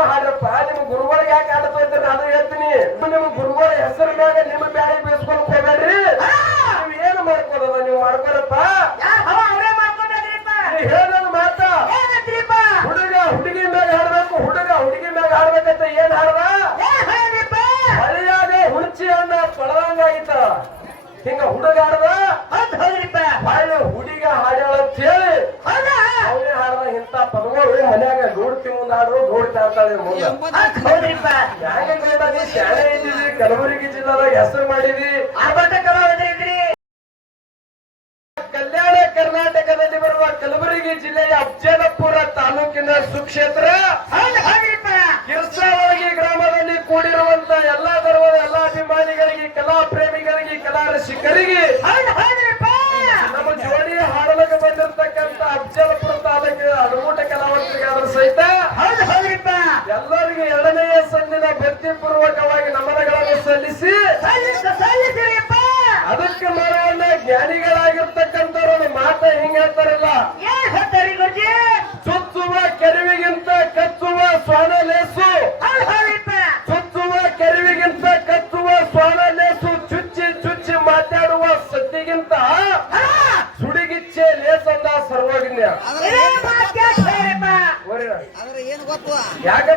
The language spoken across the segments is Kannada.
ನಿಮ್ಮ ಹಾಡ್ರಪ್ಪ. ನಿಮ್ಮ ಗುರುಗಳು ಯಾಕೆ ಹಾಡ ನಾನು ಹೇಳ್ತೀನಿ. ನಿಮ್ ಗುರುಗಳ ಹೆಸರು ಮ್ಯಾಗ ನಿಮ್ಮ ಬ್ಯಾಳಿ ಬೇಸ್ಕೊಂಡು ಹೋಗ್ಬೇಡ್ರಿ. ನೀವ್ ಏನು ಮಾಡ್ಕೋದವ ನೀವು ನೀವ್ ಹೇಳೋದು ಮಾತ. ಹುಡುಗ ಹುಡುಗಿ ಮ್ಯಾಗ ಹಾಡ್ಬೇಕು ಹುಡುಗ ಹುಡುಗಿ ಮ್ಯಾಗ ಹಾಡ್ಬೇಕಂತ ಏನ್ ಹಾಡ್ದ? ಹಳಿಯಾಗ ಹುಣಚಿ ಅನ್ನ ತೊಳದಂಗಾಗಿತ್ತ ಹಿಂಗ ಹುಡುಗ ಹಾಡ್ದ? ಹೊಳ್ಳಿ ಹುಡುಗ ಹಾಡ್ಯಾಳ ಅಂತ ಹೇಳಿ ಹೌದಾ ಅವನೇ ಹಾಡ್ದ ಇಂತ ಪದಗಳು ಮುಂದ್ ಹಾಡ್ರು ನೋಡ್ತಾ ಇರ್ತಾಳೆ ಶಾಲೆ ಇದ್ದೀವಿ ಕಲಬುರಗಿ ಜಿಲ್ಲಾದಾಗ ಹೆಸರು ಮಾಡಿದಿ. ಆರ್ಭಟ ಕಲಾವಿದ್ರಿ ಕಲ್ಯಾಣ ಕರ್ನಾಟಕದಲ್ಲಿ ಬರುವ ಕಲಬುರಗಿ ಜಿಲ್ಲೆಯ ಅಫ್ಜಲಪುರ ತಾಲೂಕಿನ ಸುಕ್ಷೇತ್ರ. ಕಿರ್ಸಾವಳಗಿ ಗ್ರಾಮದಲ್ಲಿ ಕೂಡಿರುವಂತ ಎಲ್ಲಾ ಧರ್ಮದ ಎಲ್ಲಾ ಅಭಿಮಾನಿಗಳಿಗೆ ಕಲಾ ಪ್ರೇಮಿಗಳಿಗೆ ಕಲಾ ರಸಿಕರಿಗೆ ನಮ್ಮ ಜೋಡಿ ಹಾಡಲಕ್ಕೆ ಬಂದಿರತಕ್ಕಂತ ಅಫಜಲಪುರ ತಾಲೂಕಿನ ಅಡಮೂಟ ಕಲಾವಂತರಿಗಾದ್ರೂ ಸಹಿತ ಹೌದು ಹೌದಿಪ್ಪ. ಎಲ್ಲರಿಗೂ ಎರಡನೆಯ ಸಂದಿನ ಭಕ್ತಿಪೂರ್ವಕವಾಗಿ ನಮನಗಳನ್ನು ಸಲ್ಲಿಸಿ ಅದಕ್ಕೆ ಮರವನ್ನ ಜ್ಞಾನಿಗಳಾಗಿರ್ತಕ್ಕಂಥವ್ರ ಮಾತ ಹಿಂಗ ಹೇಳ್ತಾರಲ್ಲ ಯಾಕೆ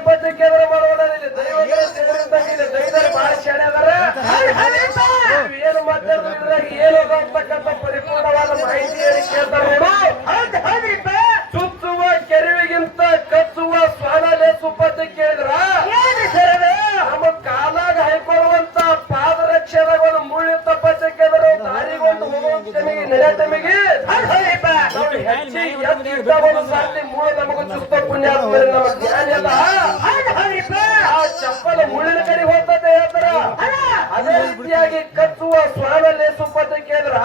ಆ ಚಪ್ಪಲ ಮುಳ್ಳಿನ ಕಡೆ ಹೋಗ್ತದೆ ಹೇಳ್ತಾರ ಅದೇ ರೀತಿಯಾಗಿ ಕಚ್ಚುವ ಸ್ವರದಲ್ಲಿ ಕೇಳಿದ್ರ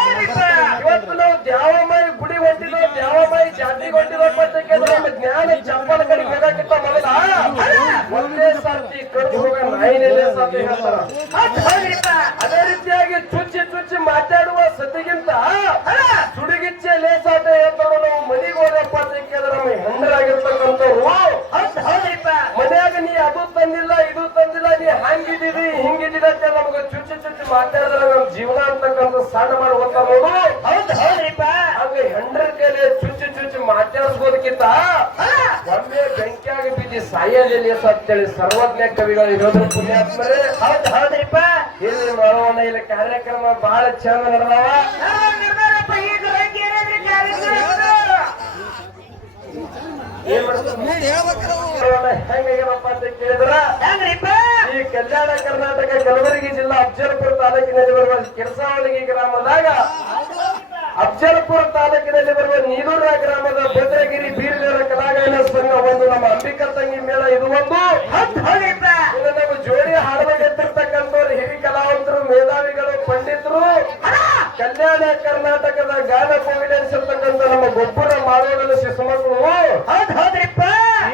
ಏನ್ರಿಪ್ಪ ಇವತ್ತು ನಾವು ದ್ಯಾವಮಾಯಿ ಗುಡಿ ಹೊಂಟಿದ್ವಿ ದ್ಯಾವಮಾಯಿ ಜಾತಿ ಹೊಂಟಿದ್ವಿ ಅಂತ ನಮ್ಮ ಜ್ಞಾನ ಚಪ್ಪಲ ಕಡೆ ಹೋಗಕ್ಕಿಂತ ಮೊದಲ. ಒಂದೇ ಸರ್ತಿ ಹೋಗ ನಾಯಿನೇ ಸಾಧ್ಯ ಹೇಳ್ತಾರ. ಅದೇ ರೀತಿಯಾಗಿ ಚುಚ್ಚಿ ಚುಚ್ಚಿ ಮಾತಾಡುವ ಸತಿಗಿಂತ ಸುಡುಗಿಚ್ಚೆ ಲೇಸಾಟ ಹೇಳ್ತಾರ ನಾವು ಮನೆಗೆ ಹೋದಪ್ಪ ಅಂತ ಕೇಳಿದ್ರೆ ನಮ್ಮ ಹೆಂಡರಾಗಿರ್ತಕ್ಕಂಥವ್ರು ಹೌದ್ ಹೌದ್ರಿಪ್ಪ ಮನ್ಯಾಗ ನೀ ಅದು ತಂದಿಲ್ಲ ಇದು ತಂದಿಲ್ಲ ನೀ ಹಂಗಿದ್ದೀವಿ ಹಿಂಗಿದ್ದೀವಿ ಅಂತ ನಮಗೆ ಚುಚ್ಚಿ ಚುಚ್ಚಿ ಮಾತಾಡಿದ್ರೆ ನಮ್ ಜೀವನ ಅಂತಕ್ಕಂಥ ಸಣ್ಣ ಮಾಡುವಂತ ನೋಡು ಹೌದು ಹೌದ್ರಿಪ್ಪ. ಹಂಗ ಹೆಂಡ್ರ ಕೈಲಿ ಚುಚ್ಚು ಚುಚ್ಚು ಮಾತಾಡಿಸ್ಬೋದಕ್ಕಿಂತ ಒಮ್ಮೆ ಬೆಂಕಿಯಾಗ ಬಿದ್ದಿ ಸಾಯಲಿಲ್ಲ ಅಂತೇಳಿ ಸರ್ವಜ್ಞ ಕವಿಗಳು ಇರೋದ್ರ ಪುಣ್ಯಾತ್ಮರೇ ಹೌದು ಹೌದ್ರಿಪ್ಪ. ಇಲ್ಲಿ ಮಾಡೋಣ ಇಲ್ಲಿ ಕಾರ್ಯಕ್ರಮ ಬಹಳ ಚಂದ ನಡೆದವ. ಏನ್ ಮಾಡ್ತಾರೆ. ಮಾಡೋಣ ಅಂತ ಕೇಳಿದ್ರ? ಹೆಂಗ್ರಿಪ್ಪ. ಈ ಕಲ್ಯಾಣ ಕರ್ನಾಟಕ ಕಲಬುರಗಿ ಜಿಲ್ಲಾ ಅಬ್ಜಲ್ಪುರ ತಾಲೂಕಿನಲ್ಲಿ ಬರುವ ಕೆರಸಾವಳಗಿ ಗ್ರಾಮದಾಗ ಅಬ್ಜಲ್ಪುರ ತಾಲೂಕಿನಲ್ಲಿ ಬರುವ ನೀಲೂರ ಗ್ರಾಮದ ಭದ್ರಗಿರಿ ಬೀರ್ಗರ ಕಲಾಗಾಯನ ಸಂಘ ಒಂದು ನಮ್ಮ ಅಂಬಿಕಾ ತಂಗಿ ಮೇಳ ಇದು ಒಂದು. ನಮ್ಮ ಜೋಡಿ ಹಾಡಬೇಕಂತಿರ್ತಕ್ಕಂಥವ್ರು ಹಿರಿ ಕಲಾವಂತರು ಮೇಧಾವಿಗಳು ಪಂಡಿತರು. ಕಲ್ಯಾಣ ಕರ್ನಾಟಕದ ಗಾನ ಕೋವಿಡ್ ಇರ್ತಕ್ಕಂಥ ನಮ್ಮ ಗೊಬ್ಬರ ಮಾಡೋದನ್ನು ಹೌದ್ ಹೌದ್ರಿಪ್ಪ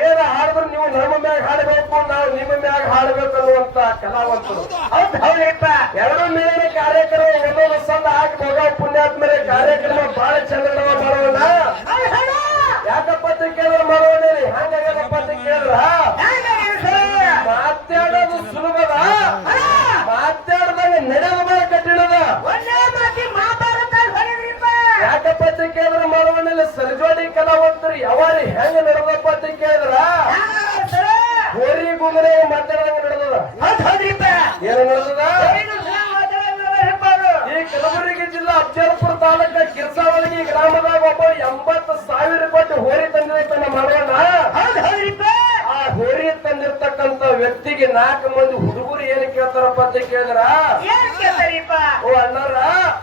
ಏನ ಹಾಡಿದ್ರು ನೀವು ನಮ್ಮ ಮ್ಯಾಗ ಹಾಡಬೇಕು ನಾವು ನಿಮ್ಮ ಮ್ಯಾಗ ಹಾಡಬೇಕು ಅನ್ನುವಂತ ಕಲಾವಂತರು. ಹೌದ್? ಹೌದಪ್ಪ. ಎರಡು ಮೇಲಿನ ಕಾರ್ಯಕ್ರಮ ಒಂದೊಂದು ಸಂದ ಹಾಕಿ ಹೋಗ ಪುಣ್ಯಾತ್ಮರೇ ಕಾರ್ಯಕ್ರಮ ಬಹಳ ಚಂದ ಮಾಡೋಣ. ಯಾಕಪ್ಪ ಅಂತ ಕೇಳಿದ್ರೆ ಮಾಡೋಣ ಹಂಗಾಗಪ್ಪ ಅಂತ ಕೇಳಿದ್ರ? ಸರ್? ಮಾತಾಡೋದು ಸುಲಭದ? ಮಾತಾಡ್ದಾಗ ನಡೆಯೋದು ಬಹಳ ಕಠಿಣದ ಯಾಕಪ್ಪ ಅಂತ ಕೇಳಿದ್ರೆ ಮಾಡೋಣ ಸರ್ಜೋಡಿ ಕಲಾವಂತರು ಯಾವಾರಿ ಹೆಂಗ ನಡೆದಪ್ಪ ಅಂತ ಕೇಳಿದ್ರ ಹೆಂಗಾಗ್ಯದ ಸರ್ ಹೋರಿ ಗುಂಗರೆ ಮಾತಾಡೋದಂಗ ನಡೆದದ ಹೌದ್ ಹೌದ್ರಿಪ್ಪ ಏನು ನಡೆದದ ಏನು ಸರ್ ಮಾತಾಡೋದ್ರಪ್ಪ ಅದು ಈ ಕಲಬುರಗಿ ಜಿಲ್ಲಾ ಅಫಜಲಪುರ ತಾಲೂಕ ಕಿರ್ಸಾವಳಗಿ ಗ್ರಾಮದಾಗ ಒಬ್ಬ ಎಂಬತ್ತು ಸಾವಿರ ಕೊಟ್ಟು ಹೋರಿ ತಂದಿರ್ತಾನ ಮಾಡೋಣ ಹೌದ್ ಹೌದ್ರಿಪ್ಪ ಆ ಹೋರಿ ವ್ಯಕ್ತಿಗೆ ನಾಲ್ಕು ಮಂದಿ ಹುಡುಗರು ಏನ್ ಕೇಳ್ತಾರಪ್ಪ ಅಂತ ಕೇಳಿದ್ರ? ಓ ಅಣ್ಣಾರ?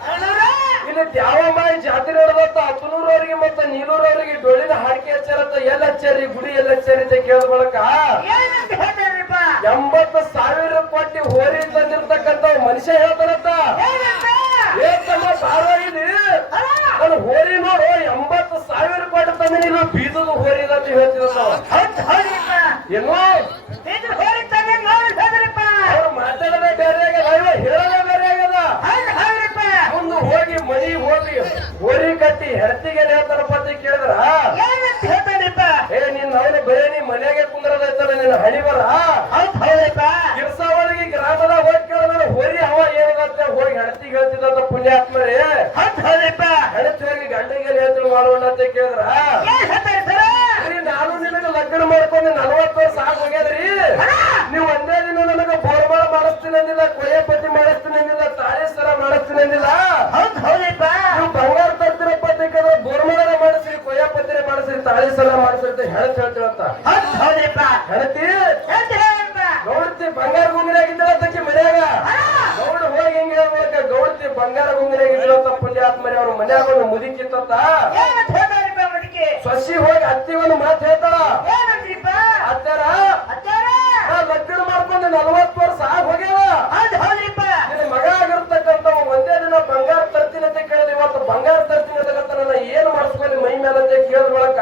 ಅಣ್ಣಾರ? ಇಲ್ಲಿ ದ್ಯಾವಮಾಯಿ ಜಾತ್ರೆ ನಡೆದತ್ತ ಹತ್ತನೂರವರಿಗೆ ಮತ್ತ ನೀನೂರವರಿಗೆ ಡೊಳ್ಳಿನ ಹಾಡಿಕೆ ಹಚ್ಚಾರತ್ತ ಎಲ್ಲ ಹಚ್ಚಾರಿ? ಗುಡಿ ಎಲ್ಲ ಹಚ್ಚಾರಿ ಅಂತ ಕೇಳಿದ ಬಳಕ? ಎಂಬತ್ತು ಸಾವಿರ ಕೋಟಿ ಹೋರಿ ತಂದಿರ್ತಕ್ಕಂತ ಮನುಷ್ಯ ಹೇಳ್ತಾರತ್ತ ಏತಮ್ಮ ಬಾರೋಗಿದಿ ನಾನು ಹೋರಿ ನೋಡು ಎಂಬತ್ತು ಸಾವಿರ ಕೋಟಿ ತಂದೆ ನೀನು ಬೀಜದ ಹೋರಿ ಅಂತ ಹೌದ್ರಿಪ್ಪ ಏನು ಇದ್ರ ಹೋಗ್ತಾನೆ ನೋಡಿ ಹೋದ್ರಿಪ್ಪ ಅವ್ರು ಮಾತಾಡೋದೇ ಬೇರೆ ಆಗ್ಯದ ಇವ ಹೇಳೋದೇ ಬೇರೆ ಆಗ್ಯದ ಹೌದ್ ಹೌದ್ರಿಪ್ಪ ಮುಂದೆ ಹೋಗಿ ಮನಿಗೆ ಹೋಗಿ ಹೋರಿ ಹೆಂಡತಿಗೆ ಹೇಳ್ತಾರಪ್ಪ ಅಂತ ಕೇಳಿದ್ರ? ಏನಂತ ಹೇಳ್ತಾರಿಪ್ಪ ಏ ನಿನ್ನ ಅವನು ಬರೇ ನೀ ಮನೆಯಾಗೆ ಕುಂದ್ರದ ನಿನ್ನ ಹಣಿ ಬರ ಗಿರ್ಸಾವಳಿಗೆ ಗ್ರಾಮದ ಹೋಗಿ ಕೇಳಿದ್ರೆ ಹೋರಿ ಹವ ಏನದಂತ ಹೋಗಿ ಹೆಂಡತಿ ಹೇಳ್ತಿದ್ದಂತ ಪುಣ್ಯಾತ್ಮರೇ? ಹೌದ್ ಹೌದಪ್ಪ. ಹೆಣತಿ ಹೋಗಿ ಗಂಡಿಗೆ ನೇತ್ರ ಮಾಡೋಣ ಅಂತ ಕೇಳಿದ್ರ ಏನ್ ಹೇಳ್ತಾರೆ ಸರ ರೀ, ನಾನು ನಿನಗೆ ಲಗ್ನ ಮಾಡ್ಕೊಂಡು ನಲವತ್ತು ವರ್ಷ ಆಗ ಹೋಗ್ಯದ್ರಿ ನೀವು ಒಂದೇ ದಿನ ನನಗೆ ಬೋರ್ಮಾಳ ಮಾಡಿಸ್ತೀನಿ ಅಂದಿಲ್ಲ ಕೊಯ್ಯ ಪತಿ ಮಾಡಿಸ್ತೀನಿ ಅಂದಿಲ್ಲ ತಾಳಿ ಸರ ಮಾಡಿಸ್ತೀನಿ ಅಂದಿಲ್ಲ ಹೌದ್ ಹೌದಪ್ಪ ನೀವು ಬಂಗಾರ ತರ್ತೀರಪ್ಪ ಅಂತ ಕೇಳಿದ್ರೆ ಬೋರ್ಮಾಳ ಮಾಡಿಸ್ರಿ ಕೊಯ್ಯ ಪತ್ರೆ ಮಾಡಿಸ್ರಿ ತಾಳಿ ಸರ ಮಾಡಿಸ್ರಿ ಅಂತ ಹೆಣತಿ ಹೇಳ್ತೀವಂತ ಹೌದ್ ಹೌದಪ್ಪ ಹೆಣತಿ ಹೇಳ್ತೀರಪ್ಪ ಗೌಡತಿ ಬಂಗಾರ ಗುಂಗಿನ ಆಗಿದ್ದಳ ತಕ್ಕಿ ಮನ್ಯಾಗ ಗೌಡ ಹೋಗಿ ಹೆಂಗ್ ಹೇಳ್ಬೇಕ ಗೌಡತಿ ಬಂಗಾರ ಗುಂಗಿನ ಆಗಿದ್ದಳಂತ ಅವ್ರ ಮನ್ಯಾಗ ಒಂದು ಅವನಿಗೆ ಸಸಿ ಹೋಗಿ ಅತ್ತಿ ಒಂದು ಮಾತು ಹೇಳ್ತಾಳ ಅತ್ತಾರ ನಾ ಲಗ್ನ ಮಾಡ್ಕೊಂಡು ನಲ್ವತ್ತು ವರ್ಷ ಆಗ ಹೋಗ್ಯಾವ. ನಿನ್ನ ಮಗ ಆಗಿರ್ತಕ್ಕಂಥ ಒಂದೇ ದಿನ ಬಂಗಾರ ತರ್ತೀನಿ ಅಂತ ಕೇಳಿದ್ರೆ ಇವತ್ತು ಬಂಗಾರ ತರ್ತೀನಿ ಅಂತ ನನ್ನ ಏನು ಮಾಡಿಸ್ಕೊಂಡು ಮೈ ಮೇಲೆ ಅಂತ ಕೇಳಿದ ಬಳಕ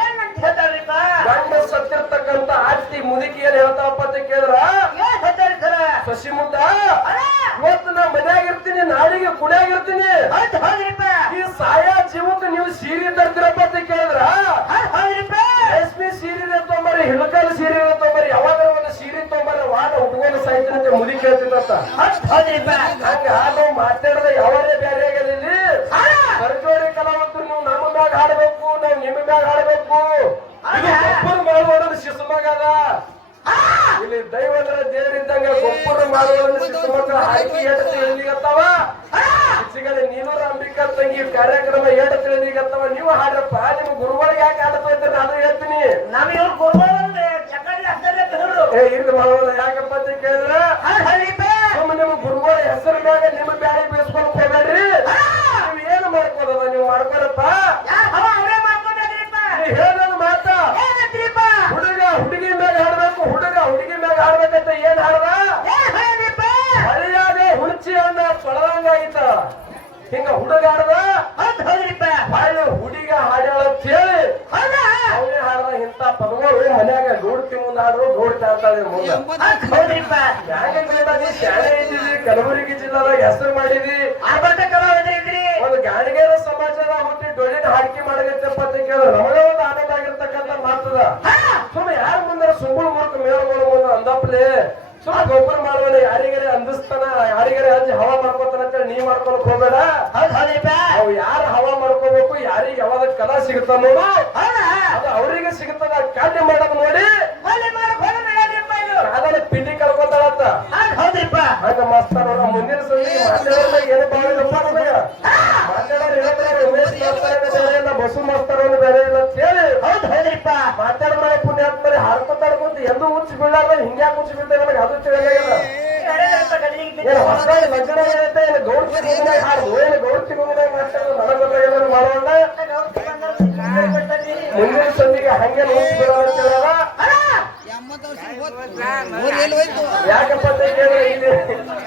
ಏನಂತ ಹೇಳ್ತಾರಪ್ಪ ಗಂಡ ಸತ್ತಿರ್ತಕ್ಕಂಥ ಅತ್ತಿ ಮುದುಕಿ ಏನ್ ಹೇಳ್ತಾವಪ್ಪ ಅಂತ ಕೇಳಿದ್ರ ಏನ್ ಹೇಳ್ತಾರೆ ಸರ ಸಸಿ ಮುದ್ದ ಅಲ್ಲ ಇವತ್ತು ನಾ ಮನ್ಯಾಗ ಇರ್ತೀನಿ ನಾಳಿಗೆ ಕುಡಿಯಾಗ ಇರ್ತೀನಿ ಹೌದ್ ಹೌದ್ರಿಪ್ಪ ಈ ಸಾಯಾ ಜೀವಕ್ಕೆ ನೀವು ಸೀರೆ ತರ್ತೀರಪ್ಪ ಅಂತ ಕೇಳಿದ್ರ ಹೌದ್ ಹೌದ್ರಿಪ್ಪ ರೇಷ್ಮೆ ಸೀರೆ ತೊಂಬರಿ ಹಿಳಕಲ್ ಸೀರೆ ತೊಂಬರಿ ಯಾವಾಗ ಒಂದು ಸೀರೆ ತೊಂಬರಿ ವಾದ ಉಟ್ಕೊಂಡು ಸಾಯ್ತಿರಂತ ಮುದಿ ಕೇಳ್ತಿದ್ದಂತ ಹೌದ್ ಹೌದ್ರಿಪ್ಪ ಹಂಗ ನಾವು ಮಾತಾಡದ ಯಾವಾಗ ಬೇರೆ ಆಗಿದೆ ಸರ್ಜೋರಿ ಕಲಾವಂತರು ನೀವು ನಮ್ಮ ಮ್ಯಾಗ ಹಾಡ್ಬೇಕು ನಾವು ನಿಮ್ಮ ಮ್ಯಾಗ ಹಾಡ್ಬೇಕು. ಗೊಬ್ಬರ ಮಾಡುವ ಶಿಶುಮಗದ ಇಲ್ಲಿ ದೈವದ್ರ ದೇವರಿದ್ದಂಗ ಗೊಬ್ಬರ ಮಾಡುವ ಶಿಶುಮಗ ಹಾಕಿ ಎಲ್ಲಿಗತ್ತವಾ ತಂಗಿ ಕಾರ್ಯಕ್ರಮ ಹೇಳ್ತೀನಿ ತಿಳಿದಿಗತ್ತವ ನೀವು ಹಾಡ್ರಪ್ಪ. ನಿಮ್ ಗುರುಗಳು ಯಾಕೆ ಹಾಡ್ತಾ ಇದ್ದೀರಿ ನಾನು ಹೇಳ್ತೀನಿ. ನಾವ್ ಇವ್ರು ಗುರುಗಳು ಯಾಕಪ್ಪ ಅಂತ ಕೇಳಿದ್ರೆ ನಿಮ್ಮ ಗುರುಗಳ ಹೆಸರು ಮ್ಯಾಗ ನಿಮ್ಮ ಬ್ಯಾಳಿ ಬೀಸ್ಕೊಂಡು ಹೋಗ್ಬೇಡ್ರಿ ನೀವು ಏನು ಮಾಡ್ಕೋದದ ನೀವು ಮಾಡ್ಕೊಳಪ್ಪ ಯಾರ್ ಹವ ಅವರೇ ಮಾಡ್ಕೊಂಡ್ರಿಪ್ಪ ನೀವು ಹೇಳೋದು ಮಾತ ಏನಂತ್ರಿಪ್ಪ ಹುಡುಗ ಹುಡುಗಿ ಮ್ಯಾಗ ಹಾಡ್ಬೇಕು ಹುಡುಗ ಹುಡುಗಿ ಮ್ಯಾಗ ಹಾಡ್ಬೇಕಂತ ಏನ್ ಹಾಡ್ದ ಏನ್ ಹೇಳಿಪ್ಪ ಹಳಿಯಾಗ ಹುಣಚಿ ಹಣ್ಣ ತೊಳೆದಂಗಾಗಿತ್ತ ಹಿಂಗ ಹುಡುಗ ಹಾಡ್ದ ಹೌದ್ ಹೌದ್ರಿಪ್ಪ ಹೊಳ್ಳಿ ಹುಡುಗ ಹಾಡ್ಯಾಳ ಅಂತ ಹೇಳಿ ಹೌದಾ ಅವನೇ ಹಾಡ್ದ ಇಂಥ ಪದಗಳು ಮನ್ಯಾಗ ಗೌಡ್ತಿ ಮುಂದೆ ಹಾಡು ಗೌಡ್ತಿ ಹಾಡ್ತಾಳೆ ಮುಂದೆ ಹೌದ್ ಹೌದ್ರಿಪ್ಪ ಹ್ಯಾಂಗ ಗೌಡದಿ ಶಾಲೆ ಇದ್ದೀವಿ ಕಲಬುರಗಿ ಜಿಲ್ಲಾದಾಗ ಹೆಸರು ಮಾಡಿದಿ ಒಂದು ಗಾಣಿಗೇರ ಸಮಾಜದ ಹುಟ್ಟಿ ಡೊಳ್ಳಿನ ಹಾಡಿಕೆ ಮಾಡಬೇಕಪ್ಪ ಅಂತ ಕೇಳಿದ್ರೆ ನಮಗೆ ಒಂದು ಆನಂದ ಆಗಿರ್ತಕ್ಕಂಥ ಮಾತದ. ಸುಮ್ಮನೆ ಯಾರ ಮುಂದೆ ಸುಂಬುಳು ಮುರುಕ ಮೇಲ್ಗೊಳ ಮುಂದೆ ಅಂದಪ್ಲೆ? ಸುಮ್ಮನೆ ಗೊಬ್ಬರ ಮಾಡೋಣ ಯಾರಿಗಾರೆ ಅಂದಿಸ್ತಾನ ಯಾರಿಗಾರೆ ಹಂಚಿ ಹವಾ ಮಾಡ್ಕೋತಾನ ಅಂತೇಳಿ ನೀ ಮಾಡ್ಕೊಳಕ್ ಹೋಗ್ಬೇಡ. ಅವ್ ಯಾರು ಹವಾ ಮಾಡ್ಕೋಬೇಕು ಯಾರಿಗೆ ಯಾವಾಗ ಕಲಾ ಸಿಗುತ್ತ ನೋಡು. ಅದು ಅವರಿಗೆ ಸಿಗುತ್ತದ. ಕಾರ್ಯ ಮಾಡೋದು ನೋಡಿ. ಅದನ್ನ ಪಿಂಡಿ ಕಳ್ಕೊತಾಳಂತ ಹೌದ್. ಹೌದ್ರಿಪ್ಪ. ಹಂಗ ಮಾಸ್ತರ ಅವ್ರ ಮುಂದಿನ ಸಂದಿ ಮಾತಾಡೋದ್ರ ಏನು ಬಾಳಿಲ್ಲಪ್ಪ ನನಗ ಮಾತಾಡೋರು ಹೇಳಿದ್ರೆ ಉಮೇಶ್ ಮಾಸ್ತರನ್ನ ಬೇರೆ ಇಲ್ಲ ಬಸು ಮಾಸ್ತರನ್ನ ಬೇರೆ ಇಲ್ಲ ಅಂತ ಹೇಳಿ. ಹೌದ್ ಹೌದ್ರಿಪ್ಪ. ಮಾತಾಡಿದ್ರೆ ಪುಣ್ಯಾತ್ಮರಿ ಹಾಡ್ಕೊತ ಹಾಡ್ಕೊಂತ ಎಂದು ಹುಚ್ಚಿ ಬೀಳಾರ್ದ? ಹಿಂಗ್ಯಾಕ್ ಹುಚ್ಚಿ ಬೀಳ್ತೇವೆ ನನಗೆ ಅದು. ಏನು ಲಗ್ನ ಏನೈತೆ? ಏನು ಗೌಡ್ತಿ ಏನು ಗೌಡ್ತಿ ಮಾತಾಡೋದು ನನಗೆಲ್ಲ ಮಾಡೋಣ? ಮುಂದಿನ ಸಂದಿಗೆ ಹಂಗೆ ಹುಚ್ಚಿ ಬೀಳೋಣ ಅಂತ ಹೇಳಲ್ಲ ಎಂಬತ್ತು ವರ್ಷ ಊರ್ ಎಲ್ಲಿ ಹೋಯ್ತು ಯಾಕಪ್ಪ ಅಂತ ಕೇಳಿದ್ರೆ ಇಲ್ಲಿ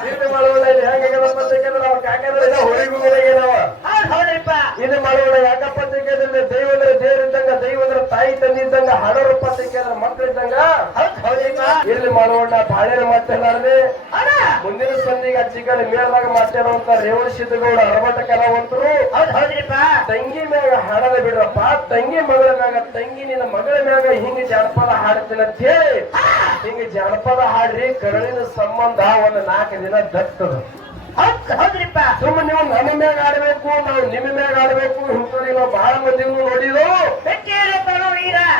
ಇದು ಮಾಡೋಣ ಇಲ್ಲಿ ಹೆಂಗಾಗದಪ್ಪ ಅಂತ ಕೇಳಿದ್ರೆ ಅವ್ರ ಕಾಕಂದ್ರೆ ಇಲ್ಲ ಹೋಳಿ ಗುಂಗಿನಾಗ ಏನವ ಹೌದ್ ಹೌದ್ರಿಪ್ಪ ಇದು ಮಾಡೋಣ ಯಾಕಪ್ಪ ಅಂತ ಕೇಳಿದ್ರೆ ದೈವದ್ರ ದೇವರಿದ್ದಂಗ ದೈವದ್ರ ತಾಯಿ ತಂದೆ ಇದ್ದಂಗ ಹಡರಪ್ಪ ಅಂತ ಕೇಳಿದ್ರೆ ಮಕ್ಕಳಿದ್ದಂಗ ಹೌದ್ ಹೌದ್ರಿಪ್ಪ ಇಲ್ಲಿ ಮಾಡೋಣ ಮಾತಾಡಲಾರ್ದೆ ಅಲ್ಲ ಮುಂದಿನ ಸಂದಿಗೆ ಅಚ್ಚಿಗಲ್ಲಿ ಮೇಳದಾಗ ಮಾತಾಡುವಂತ ರೇವಣ ಸಿದ್ದಗೌಡ ಅರಬಟ ಕಲಾವಂತರು. ತಂಗಿ ಮ್ಯಾಗ ಹಾಡದ ಬಿಡ್ರಪ್ಪ. ತಂಗಿ ಮಗಳ ಮ್ಯಾಗ ತಂಗಿ ನಿನ್ನ ಮಗಳ ಮ್ಯಾಗ ಹಿಂಗ ಜಾನಪದ ಹಾಡ್ತೀನಿ ಅಂತ ಹೇಳಿ. ಹಿಂಗ ಜಾನಪದ ಹಾಡ್ರಿ ಕರಳಿನ ಸಂಬಂಧ ಒಂದು ನಾಲ್ಕು ದಿನ ದತ್ತದ ಸುಮ್ಮ ನೀವು ನಮ್ಮ ಮ್ಯಾಗ ಆಡ್ಬೇಕು ನಾವು ನಿಮ್ಮ ಮ್ಯಾಗ ಆಡ್ಬೇಕು ಇಂಥವ್ರಿಗೆ ನಾವು ಬಹಳ ಮಂದಿ ನೋಡಿದ್ರು.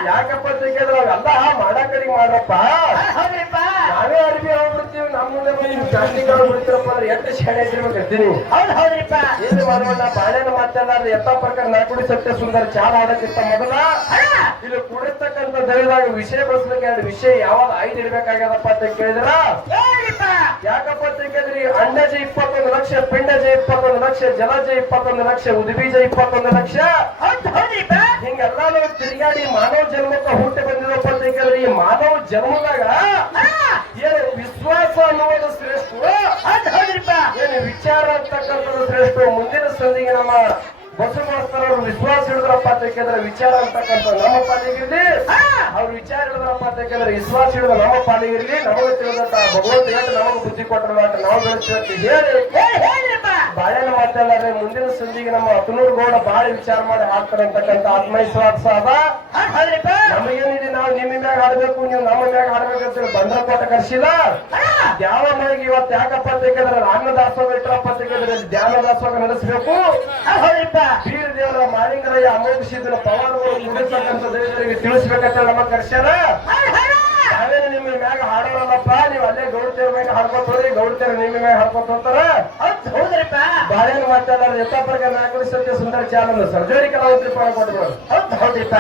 ಯಾಕಪ್ಪ ಅಂತ ಕೇಳಿದ್ರೆ ಅವೆಲ್ಲ ಮಾಡಕಡಿ ಮಾಡ್ರಪ್ಪ. ಹೌದ್ ಹೌದ್ರಿಪ್ಪ. ನಾವೇ ಅರ್ಬಿ ಹೋಗ್ಬಿಡ್ತೀವಿ ನಮ್ಮ ಮುಂದೆ ನೀವು ಜಾಸ್ತಿ ಅಂದ್ರೆ ಎಷ್ಟು ಶಾಣೆ ಇದ್ದಿರ್ಬೇಕಂತೀನಿ ಹೌದು ಹೌದ್ರಿಪ್ಪ. ಏನು ಮಾಡೋಣ ಬಾಳೆನ ಮಾತಾಡೋದು ಎತ್ತ ಪ್ರಕಾರ ನಾಲ್ಕುಡಿ ಸತ್ಯ ಸುಂದರ ಚಾಲ ಆಡಕ್ಕಿಂತ ಮೊದಲ ಇಲ್ಲಿ ಕುಡಿರ್ತಕ್ಕಂಥ ದೈವದಾಗ ವಿಷಯ ಬಳಸ್ಬೇಕು ಎರಡು ವಿಷಯ ಯಾವಾಗ ಐದು ಇಡ್ಬೇಕಾಗ್ಯದಪ್ಪ ಅಂತ ಕೇಳಿದ್ರ? ಯಾಕಪ್ಪ ಅಂತ ಕೇಳಿದ್ರಿ ಅಂಡಜ ಇಪ್ಪತ್ತೊಂದು ಲಕ್ಷ ಪಿಂಡಜ ಇಪ್ಪತ್ತೊಂದು ಲಕ್ಷ ಜಲಜ ಇಪ್ಪತ್ತೊಂದು ಲಕ್ಷ ಉದ್ಬೀಜ ಇಪ್ಪತ್ತೊಂದು ಲಕ್ಷ? ಹೌದ್ ಹೌದ್ರಿಪ್ಪ. ಹಿಂಗೆಲ್ಲ ನಾವು ತಿರುಗಾಡಿ ಮಾನವ ಜನ್ಮಕ್ಕೆ ಹುಟ್ಟಿ ಬಂದಿದಪ್ಪ ಅಂತ ಕೇಳಿದ್ರೆ ಈ ಮಾನವ ಜನ್ಮದಾಗ ಏನು ವಿಶ್ವಾಸ ಅನ್ನುವುದು ಶ್ರೇಷ್ಠ? ಏನು ವಿಚಾರ ಅಂತಕ್ಕಂಥದ್ದು ಶ್ರೇಷ್ಠ? ಮುಂದಿನ ಸಂದಿಗೆ ನಮ್ಮ ಬಸವ ಮಾಸ್ತರವರು ವಿಶ್ವಾಸ ಹಿಡಿದ್ರಪ್ಪ ಅಂತ ಕೇಳಿದ್ರೆ ವಿಚಾರ ಅಂತಕ್ಕಂಥ ನಮ್ಮ ಪಾಲಿಗಿರ್ಲಿ ಅವ್ರ ವಿಚಾರ ಹಿಡಿದ್ರಪ್ಪ ಅಂತ ಕೇಳಿದ್ರೆ ವಿಶ್ವಾಸ ಹಿಡಿದ ನಮ್ಮ ಪಾಲಿಗಿರ್ಲಿ ನಮಗೆ ತಿಳಿದಂತ ಭಗವಂತ ಹೇಳಿ ನಮಗೆ ಬುದ್ಧಿ ಕೊಟ್ಟರು ಅಂತ ನಾವು ಬೆಳೆಸ್ತೀವಿ ಅಂತ ಹೇಳಿ ಹೇಳ್ರಿಪ್ಪ ಬಾಳೆನ ಮುಂದಿನ ಸುದ್ದಿಗೆ ನಮ್ಮ ಅತನೂರ್ ಗೌಡ ಬಾಳ ವಿಚಾರ ಮಾಡಿ ಹಾಕ್ತಾರೆ ಅಂತಕ್ಕಂಥ ಆತ್ಮವಿಶ್ವಾಸ ಅದ. ನಮಗೇನಿದೆ, ನಾವು ನಿಮ್ಮ ಮ್ಯಾಗ ಆಡ್ಬೇಕು ನೀವು ನಮ್ಮ ಮ್ಯಾಗ ಆಡ್ಬೇಕು ಅಂತೇಳಿ ಬಂದ್ರ ಪಾಠ ಕರ್ಸಿಲ್ಲ. ಯಾವ ಮನೆಗೆ ಇವತ್ತು ಯಾಕಪ್ಪ ಅಂತ ಕೇಳಿದ್ರೆ ಅನ್ನ ದಾಸೋಹ ಇಟ್ಟರಪ್ಪ ಅಂತ ಕೇಳಿದ್ರೆ ಧ್ಯಾನ ದಾಸೋಹ ನಡೆಸಬೇಕು. ಬೀರ ದೇವರ ಮಾಲಿಂಗರಯ್ಯ ಅಮೋಘಿಸಿದ ಪವಾಡಗಳು ನುಡಿಸಕ್ಕಂತ ದೇವರಿಗೆ ತಿಳಿಸ್ಬೇಕಂತ ನಮ್ಮ ಕರ್ಸ್ಯಾರ. ನಾವೇನು ನಿಮ್ಮ ಮ್ಯಾಗ ಹಾಡೋಣಪ್ಪ ನೀವು ಅಲ್ಲೇ ಗೌಡತೇರ ಮ್ಯಾಗ ಹಾಡ್ಕೊತ ಹೋದ್ರಿ ಗೌಡ್ತಿಯರ ನಿಮ್ಮ ಮ್ಯಾಗ ಹಾಡ್ಕೊತ ಹೋಗ್ತಾರ? ಹೌದ್ ಹೌದ್ರಿಪ್ಪ. ಬಾಳೆನ ಮಾತಾಡೋರು ಎತ್ತಪ್ಪರ್ಗ ನಾಲ್ಕು ಸತ್ಯ ಸುಂದರ ಚಾಲನ್ನು ಸರ್ಜರಿ ಕಲಾವಂತ್ರಿ ಪಾಡ ಕೊಟ್ರು ಹೌದ್ ಹೌದ್ರಿಪ್ಪ.